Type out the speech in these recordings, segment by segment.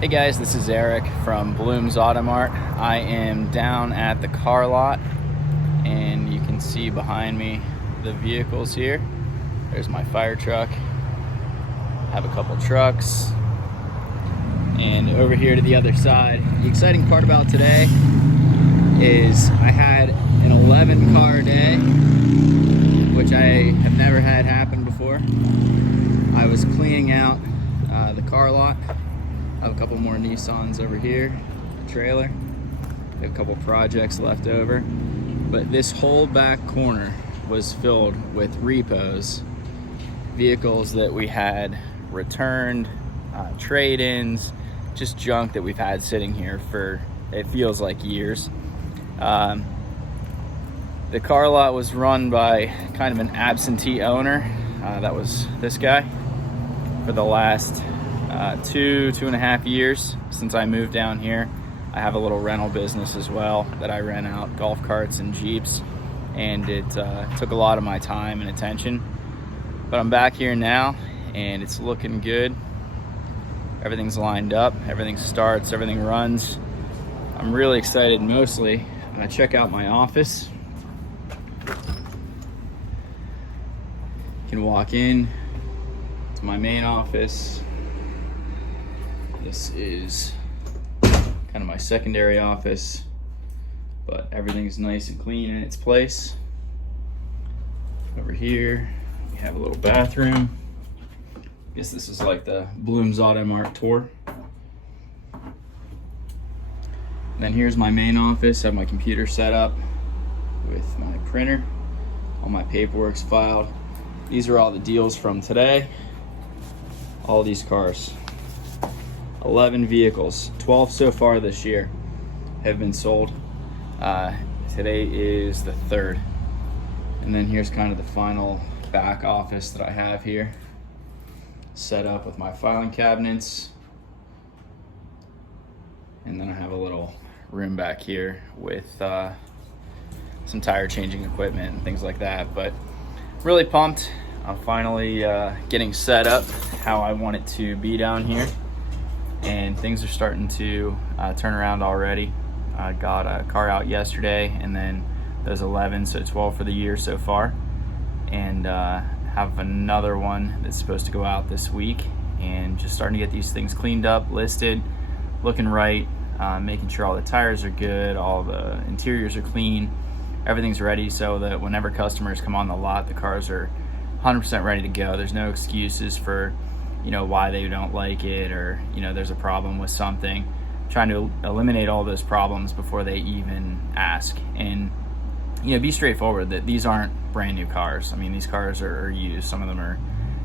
Hey guys, this is Eric from Bloom's Auto Mart. I am down at the car lot and you can see behind me the vehicles here. There's my fire truck. I have a couple trucks. And over here to the other side, the exciting part about today is I had an 11 car day, which I have never had happen before. I was cleaning out the car lot. I have a couple more Nissans over here, a trailer. I have a couple projects left over. But this whole back corner was filled with repos, vehicles that we had returned, trade-ins, just junk that we've had sitting here for, it feels like, years. The car lot was run by kind of an absentee owner. That was this guy for the last 2.5 years since I moved down here. I have a little rental business as well that I rent out golf carts and Jeeps, and it took a lot of my time and attention. But I'm back here now and it's looking good. Everything's lined up, everything starts, everything runs. I'm really excited. Mostly I'm gonna check out my office. You can walk in. It's my main office. This is kind of my secondary office, but everything's nice and clean in its place. Over here, we have a little bathroom. I guess this is like the Bloom's Auto Mart tour. And then here's my main office. I have my computer set up with my printer. All my paperwork's filed. These are all the deals from today. All these cars. 11 vehicles, 12 so far this year have been sold. Today is the 3rd. And then here's kind of the final back office that I have here, set up with my filing cabinets. And then I have a little room back here with some tire changing equipment and things like that. But really pumped. I'm finally getting set up how I want it to be down here. And things are starting to turn around already. I got a car out yesterday, and then those 11, so 12 for the year so far. And have another one that's supposed to go out this week. And just starting to get these things cleaned up, listed, looking right, making sure all the tires are good, all the interiors are clean, everything's ready so that whenever customers come on the lot, the cars are 100% ready to go. There's no excuses for why they don't like it, or there's a problem with something. Trying to eliminate all those problems before they even ask, and be straightforward that these aren't brand new cars. I mean, these cars are used. Some of them are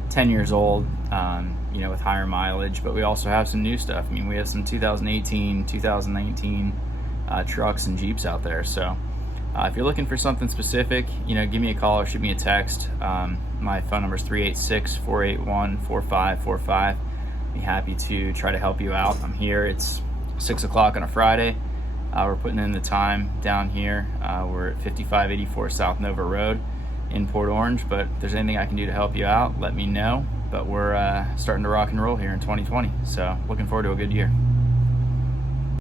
10 years old, with higher mileage, but we also have some new stuff. I mean, we have some 2018, 2019 trucks and Jeeps out there. So if you're looking for something specific, give me a call or shoot me a text. My phone number is 386-481-4545. Be happy to try to help you out. I'm here. It's 6 o'clock on a Friday. We're putting in the time down here. We're at 5584 South Nova Road in Port Orange. But if there's anything I can do to help you out, let me know. But we're starting to rock and roll here in 2020. So looking forward to a good year.